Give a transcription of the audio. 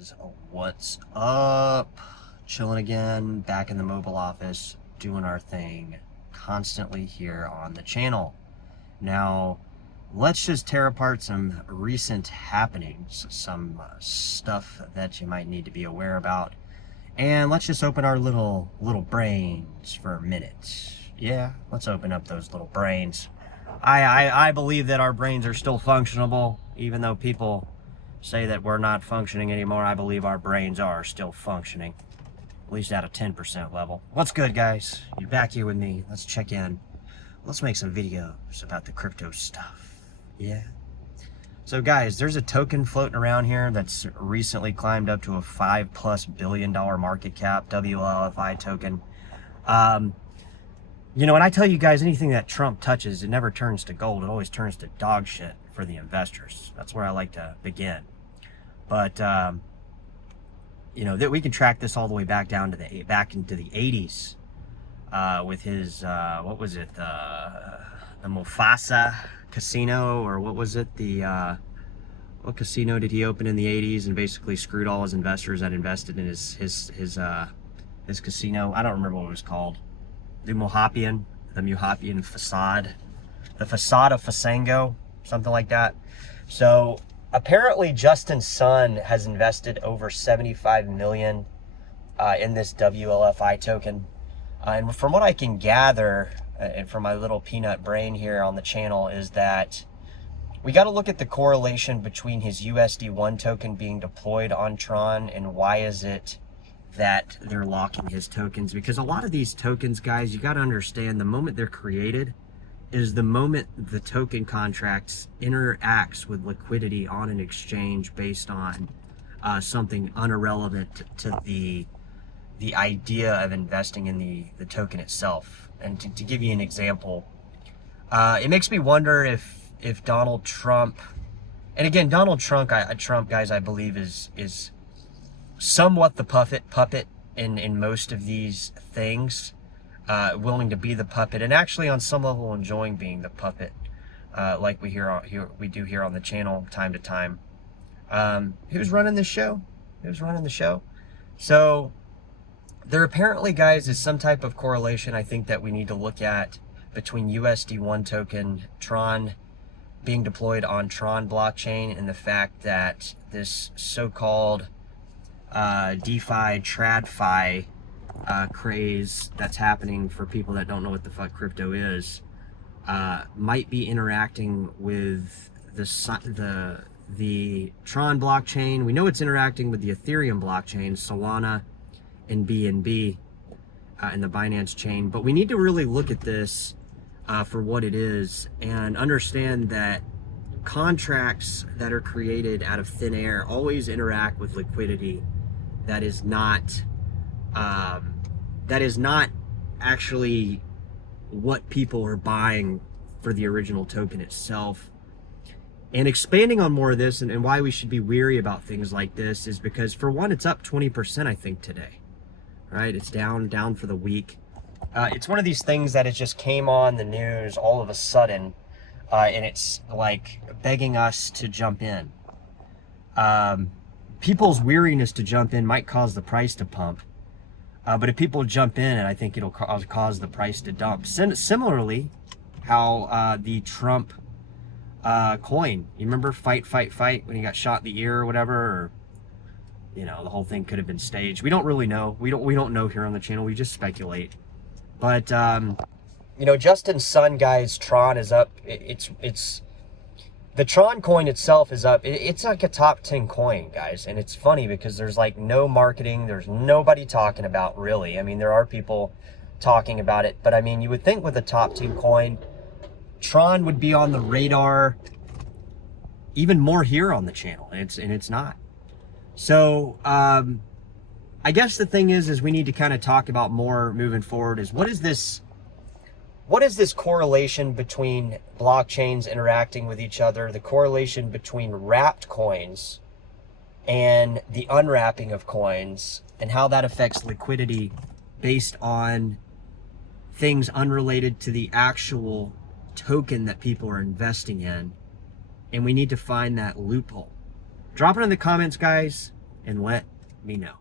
guys, what's up? Chilling again, back in the mobile office, doing our thing constantly here on the channel. Now, let's just tear apart some recent happenings, some stuff that you might need to be aware about, and let's just open our little brains for a minute. Yeah, let's open up those little brains. I believe that our brains are still functionable, even though people say that we're not functioning anymore. I believe our brains are still functioning, at least at a 10% level. What's good, guys? You're back here with me. Let's check in. Let's make some videos about the crypto stuff. Yeah. So guys, there's a token floating around here that's recently climbed up to a $5+ billion market cap, WLFI token. You know, when I tell you guys anything that Trump touches, it never turns to gold. It always turns to dog shit for the investors. That's where I like to begin. But, you know, that we can track this all the way back down to back into the 80s with his, what was it? The Mufasa casino, or what was it? What casino did he open in the 80s and basically screwed all his investors that invested in his casino? I don't remember what it was called. The Muhapian facade, the facade of Fasango, something like that. So apparently Justin Sun has invested over 75 million in this WLFI token. And from what I can gather, and from my little peanut brain here on the channel, is that we got to look at the correlation between his USD1 token being deployed on Tron and why is it that they're locking his tokens. Because a lot of these tokens, guys, you got to understand, the moment they're created is the moment the token contracts interacts with liquidity on an exchange based on something irrelevant to the idea of investing in the token itself. And to give you an example, it makes me wonder if Donald Trump, and again, Donald Trump, guys, I believe is somewhat the puppet in most of these things, willing to be the puppet, and actually on some level enjoying being the puppet, like we do here on the channel time to time. Who's running the show? Who's running the show? So there apparently, guys, is some type of correlation I think that we need to look at between USD1 token, Tron, being deployed on Tron blockchain, and the fact that this so-called DeFi, TradFi craze that's happening for people that don't know what the fuck crypto is, might be interacting with the Tron blockchain. We know it's interacting with the Ethereum blockchain, Solana and BNB, and the Binance chain, but we need to really look at this for what it is and understand that contracts that are created out of thin air always interact with liquidity that is not actually what people are buying for the original token itself. And expanding on more of this and why we should be weary about things like this is because, for one, it's up 20%, I think, today. Right? It's down for the week. It's one of these things that it just came on the news all of a sudden, and it's like begging us to jump in. People's weariness to jump in might cause the price to pump, but if people jump in, and I think it'll cause the price to dump. Similarly, how the Trump coin, you remember fight when he got shot in the ear or whatever, or, you know, the whole thing could have been staged. We don't really know. We don't know here on the channel. We just speculate. But you know, Justin Sun, guys, Tron is up. It's the Tron coin itself is up. It's like a top 10 coin, guys. And it's funny because there's like no marketing. There's nobody talking about, really. I mean, there are people talking about it, but I mean, you would think with a top 10 coin, Tron would be on the radar even more here on the channel, and it's not. So I guess the thing is we need to kind of talk about more moving forward is what is this correlation between blockchains interacting with each other, the correlation between wrapped coins and the unwrapping of coins, and how that affects liquidity based on things unrelated to the actual token that people are investing in. And we need to find that loophole. Drop it in the comments, guys. and let me know.